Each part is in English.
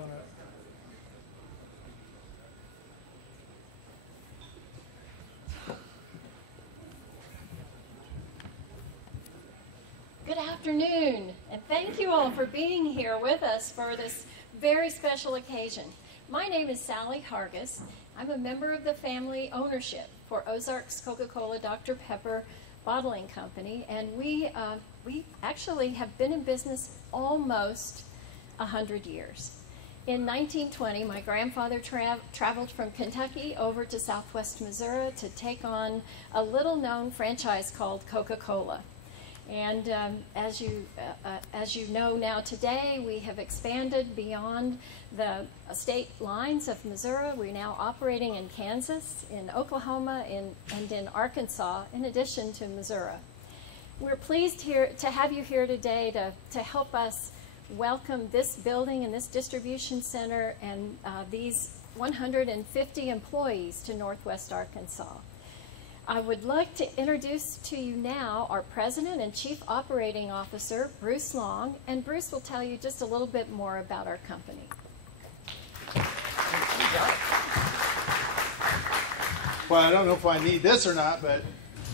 donut. Good afternoon, and thank you all for being here with us for this very special occasion. My name is Sally Hargis. I'm a member of the family ownership for Ozark's Coca-Cola Dr. Pepper Bottling Company, and we actually have been in business almost 100 years. In 1920, my grandfather traveled from Kentucky over to southwest Missouri to take on a little-known franchise called Coca-Cola. And as you know now today, we have expanded beyond the state lines of Missouri. We're now operating in Kansas, in Oklahoma, and in Arkansas, in addition to Missouri. We're pleased to have you here today to help us welcome this building and this distribution center and these 150 employees to Northwest Arkansas. I would like to introduce to you now our President and Chief Operating Officer, Bruce Long, and Bruce will tell you just a little bit more about our company. Well, I don't know if I need this or not, but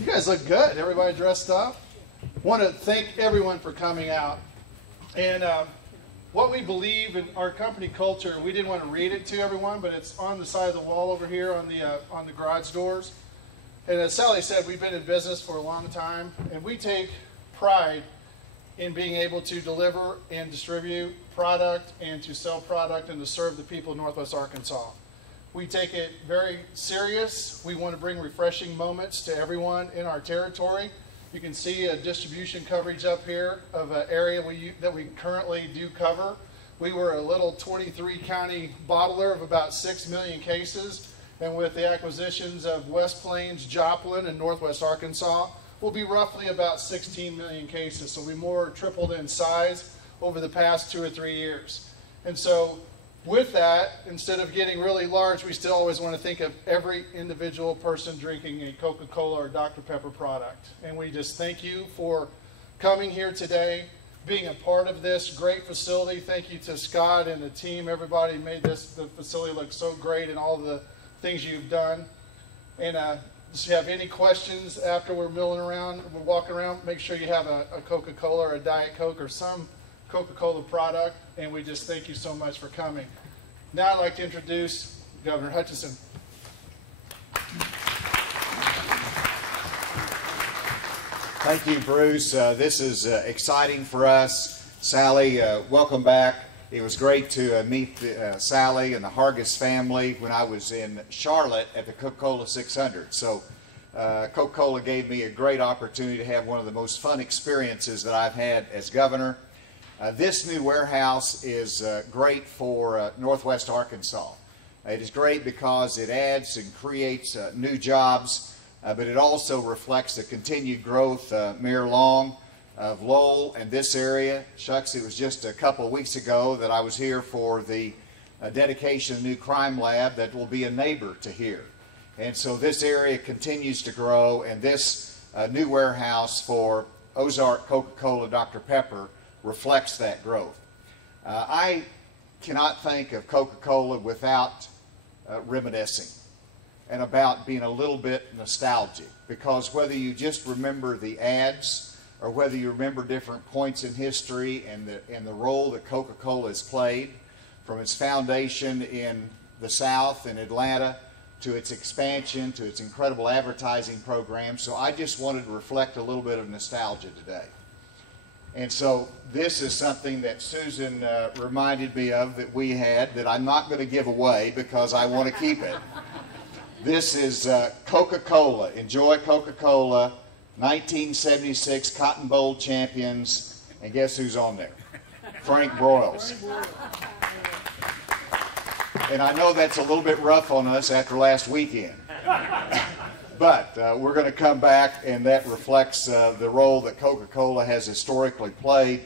you guys look good. Everybody dressed up. I want to thank everyone for coming out. And what we believe in our company culture, we didn't want to read it to everyone, but it's on the side of the wall over here on the garage doors. And as Sally said, we've been in business for a long time, and we take pride in being able to deliver and distribute product and to sell product and to serve the people of Northwest Arkansas. We take it very serious. We want to bring refreshing moments to everyone in our territory. You can see a distribution coverage up here of an area that we currently do cover. We were a little 23-county bottler of about 6 million cases. And with the acquisitions of West Plains, Joplin, and Northwest Arkansas, we'll be roughly about 16 million cases. So we more tripled in size over the past 2 or 3 years. And so with that, instead of getting really large, we still always want to think of every individual person drinking a Coca-Cola or Dr. Pepper product. And we just thank you for coming here today, being a part of this great facility. Thank you to Scott and the team. Everybody made the facility look so great and all the things you've done. And if you have any questions after we're milling around, we're walking around, make sure you have a Coca-Cola or a Diet Coke or some Coca-Cola product. And we just thank you so much for coming. Now I'd like to introduce Governor Hutchinson. Thank you, Bruce. This is exciting for us. Sally, welcome back. It was great to meet Sally and the Hargis family when I was in Charlotte at the Coca-Cola 600. So Coca-Cola gave me a great opportunity to have one of the most fun experiences that I've had as governor. This new warehouse is great for Northwest Arkansas. It is great because it adds and creates new jobs, but it also reflects the continued growth, Mayor Long, of Lowell and this area. Shucks, it was just a couple of weeks ago that I was here for the dedication of the new crime lab that will be a neighbor to here. And so this area continues to grow, and this new warehouse for Ozark Coca-Cola Dr. Pepper reflects that growth. I cannot think of Coca-Cola without reminiscing and about being a little bit nostalgic, because whether you just remember the ads or whether you remember different points in history and the role that Coca-Cola has played, from its foundation in the South in Atlanta to its expansion to its incredible advertising program. So I just wanted to reflect a little bit of nostalgia today. And so this is something that Susan reminded me of that we had that I'm not going to give away because I want to keep it. This is Coca-Cola. Enjoy Coca-Cola. 1976 Cotton Bowl champions, and guess who's on there? Frank Broyles. And I know that's a little bit rough on us after last weekend, but we're going to come back, and that reflects the role that Coca-Cola has historically played.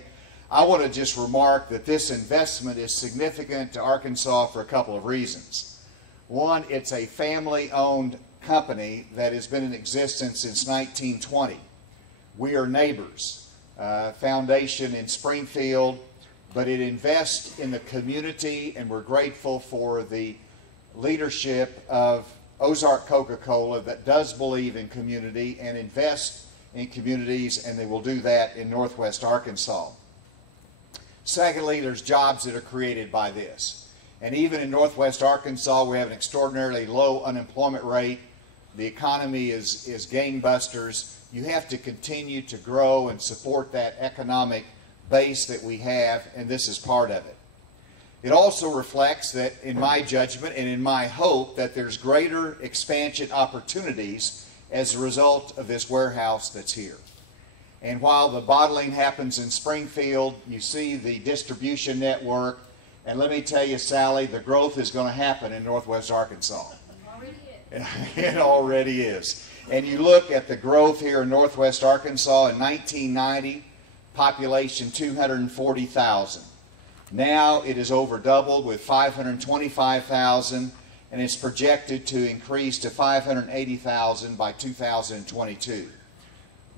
I want to just remark that this investment is significant to Arkansas for a couple of reasons. One, it's a family-owned company that has been in existence since 1920. We are neighbors. Foundation in Springfield, but it invests in the community, and we're grateful for the leadership of Ozark Coca-Cola that does believe in community and invest in communities, and they will do that in Northwest Arkansas. Secondly, there's jobs that are created by this. And even in Northwest Arkansas, we have an extraordinarily low unemployment rate. The economy is gangbusters. You have to continue to grow and support that economic base that we have, and this is part of it. It also reflects that, in my judgment and in my hope, that there's greater expansion opportunities as a result of this warehouse that's here. And while the bottling happens in Springfield, you see the distribution network, and let me tell you, Sally, the growth is going to happen in Northwest Arkansas. It already is. And you look at the growth here in Northwest Arkansas in 1990, population 240,000. Now it is over doubled with 525,000, and it's projected to increase to 580,000 by 2022.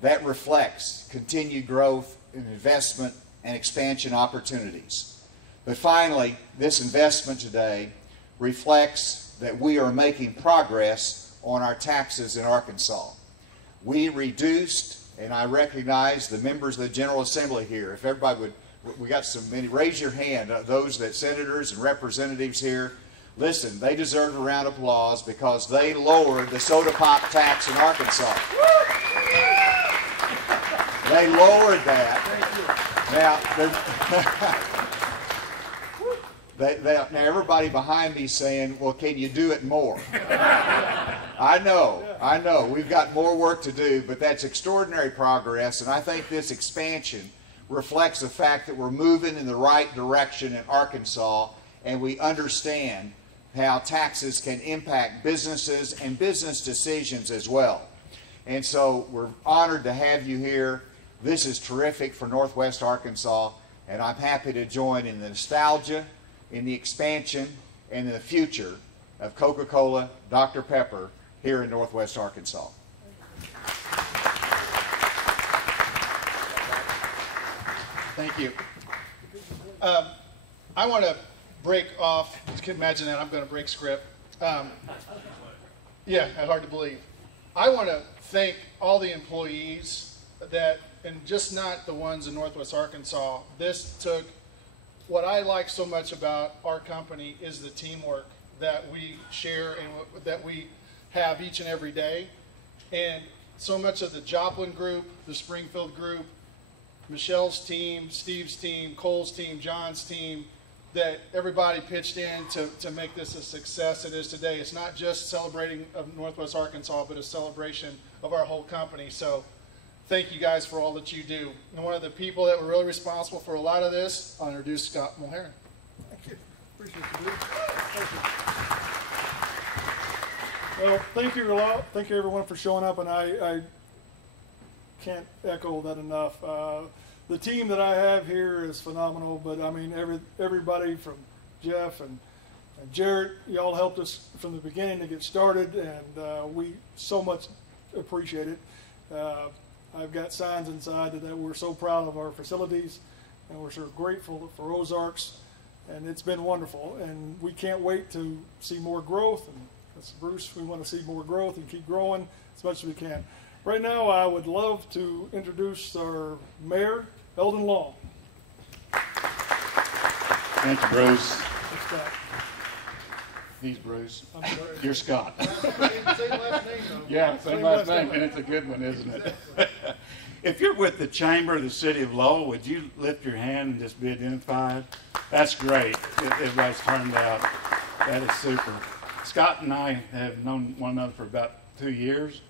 That reflects continued growth in investment and expansion opportunities. But finally, this investment today reflects that we are making progress on our taxes in Arkansas. We reduced, and I recognize the members of the General Assembly here. If everybody would, we got some many, raise your hand, those that senators and representatives here. Listen, they deserve a round of applause because they lowered the soda pop tax in Arkansas. They lowered that. Now, now everybody behind me saying, well, can you do it more? I know. We've got more work to do, but that's extraordinary progress, and I think this expansion reflects the fact that we're moving in the right direction in Arkansas, and we understand how taxes can impact businesses and business decisions as well. And so we're honored to have you here. This is terrific for Northwest Arkansas, and I'm happy to join in the nostalgia, in the expansion, and in the future of Coca-Cola, Dr. Pepper here in Northwest Arkansas. Thank you. I want to break off. You can imagine that I'm going to break script. Yeah, that's hard to believe. I want to thank all the employees that, and just not the ones in Northwest Arkansas. This took, what I like so much about our company is the teamwork that we share and that we have each and every day. And so much of the Joplin group, the Springfield group, Michelle's team, Steve's team, Cole's team, John's team, that everybody pitched in to make this a success it is today. It's not just celebrating of Northwest Arkansas, but a celebration of our whole company. So thank you guys for all that you do. And one of the people that were really responsible for a lot of this, I'll introduce Scott Mulheron. Thank you. Appreciate you, dude. Thank you. Well, thank you a lot. Thank you everyone for showing up, and I can't echo that enough. The team that I have here is phenomenal, but I mean everybody from Jeff and Jarrett, y'all helped us from the beginning to get started, and we so much appreciate it. I've got signs inside that we're so proud of our facilities, and we're so grateful for Ozarks, and it's been wonderful, and we can't wait to see more growth. And that's Bruce, we want to see more growth and keep growing as much as we can. Right now, I would love to introduce our mayor, Eldon Long. Thank you, Bruce. Scott. He's Bruce. I'm sorry. You're Scott. Same last name, though. Yeah, same last name, and it's a good one, isn't it? If you're with the Chamber of the City of Lowell, would you lift your hand and just be identified? That's great. Everybody's turned out. That is super. Scott and I have known one another for about 2 years,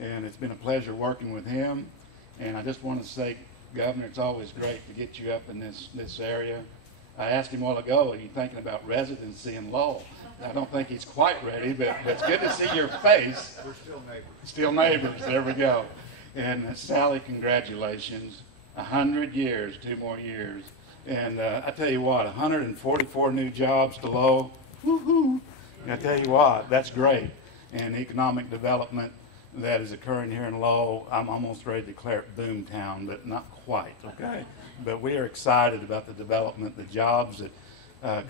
and it's been a pleasure working with him. And I just want to say, Governor, it's always great to get you up in this area. I asked him a while ago, are you thinking about residency in Lowell? I don't think he's quite ready, but it's good to see your face. We're still neighbors. Still neighbors, there we go. And Sally, congratulations. 100 years, 2 more years. And I tell you what, 144 new jobs to Lowell. Woo-hoo. And I tell you what, that's great. And economic development that is occurring here in Lowell. I'm almost ready to declare it boomtown, but not quite, okay? But we are excited about the development, the jobs that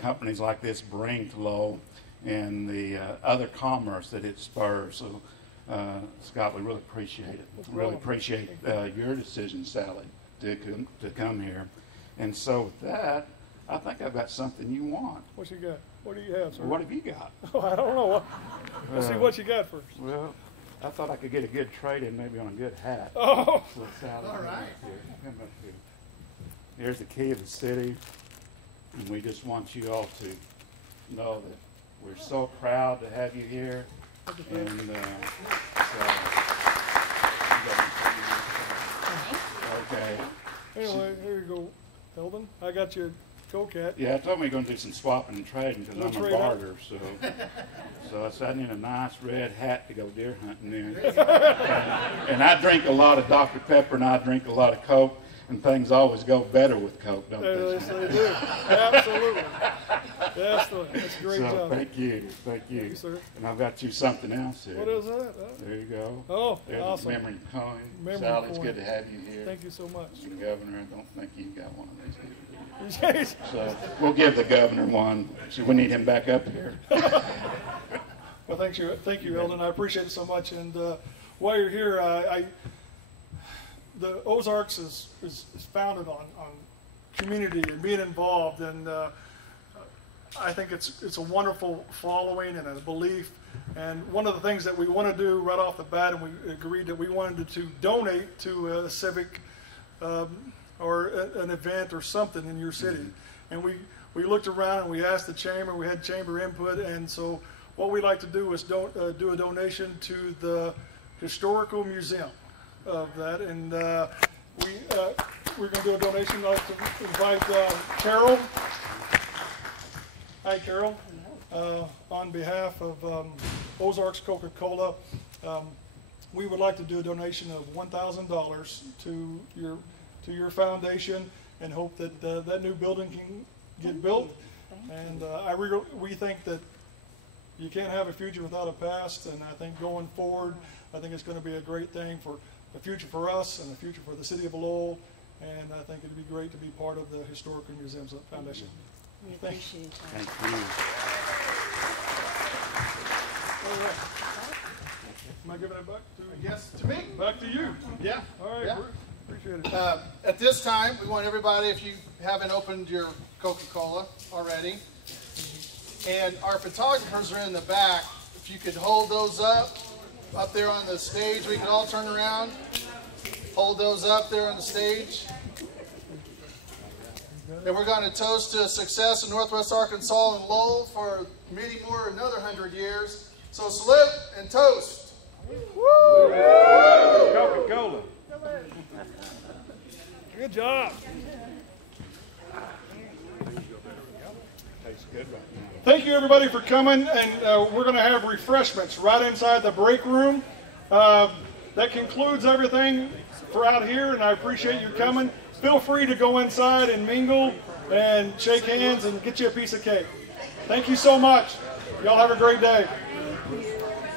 companies like this bring to Lowell, and the other commerce that it spurs. So, Scott, we really appreciate it. Really appreciate your decision, Sally, to come here. And so with that, I think I've got something you want. What you got? What do you have, sir? What have you got? Oh, I don't know. Let's see what you got first. Well, I thought I could get a good trade-in maybe on a good hat. Oh. So, Sally, All right. come up here. Here's the key of the city, and we just want you all to know that we're so proud to have you here. And okay. Anyway, here you go, Eldon. I got you a Coca. Yeah, I told me you're going to do some swapping and trading because I'm a barter. So I said I need a nice red hat to go deer hunting in. And I drink a lot of Dr. Pepper, and I drink a lot of Coke, and things always go better with Coke, don't they? Yes, they do. Absolutely. That's a great job. Thank you. Thank you, sir. And I've got you something else here. What is that? There you go. Oh, There's awesome. a memory coin. Memory Sally, it's coin. good to have you here. Thank you so much. The governor, I don't think you've got one of these, do you? Yes. So we'll give the governor one. So we need him back up here. Well, thank you, Eldon. I appreciate it so much. And while you're here, the Ozarks is founded on community and being involved, and I think it's a wonderful following and a belief. And one of the things that we want to do right off the bat, and we agreed that we wanted to donate to a civic or an event or something in your city. Mm-hmm. And we looked around and we asked the chamber, we had chamber input, and so what we'd like to do is do a donation to the historical museum of that. And we're going to do a donation. I'd like to invite Carol. Hi, Carol. On behalf of Ozark's Coca-Cola, we would like to do a donation of $1,000 to your foundation, and hope that that new building can get built. And we think that you can't have a future without a past, and I think going forward, I think it's going to be a great thing for the future for us and the future for the city of Lowell, and I think it'd be great to be part of the Historical Museums Foundation. We appreciate that. Thank you. All right. Am I giving it back to you? Yes, to me. Back to you. Yeah. All right, Yeah. Bruce. Appreciate it. At this time, we want everybody, if you haven't opened your Coca-Cola already, and our photographers are in the back, if you could hold those up there on the stage, we can all turn around. Hold those up there on the stage. And we're going to toast to success in Northwest Arkansas and Lowell for many more, another 100 years. So salute and toast. Woo! Coca-Cola. Good job. Tastes good right now. Thank you, everybody, for coming. And we're going to have refreshments right inside the break room. That concludes everything for out here, and I appreciate you coming. Feel free to go inside and mingle and shake hands and get you a piece of cake. Thank you so much. Y'all have a great day.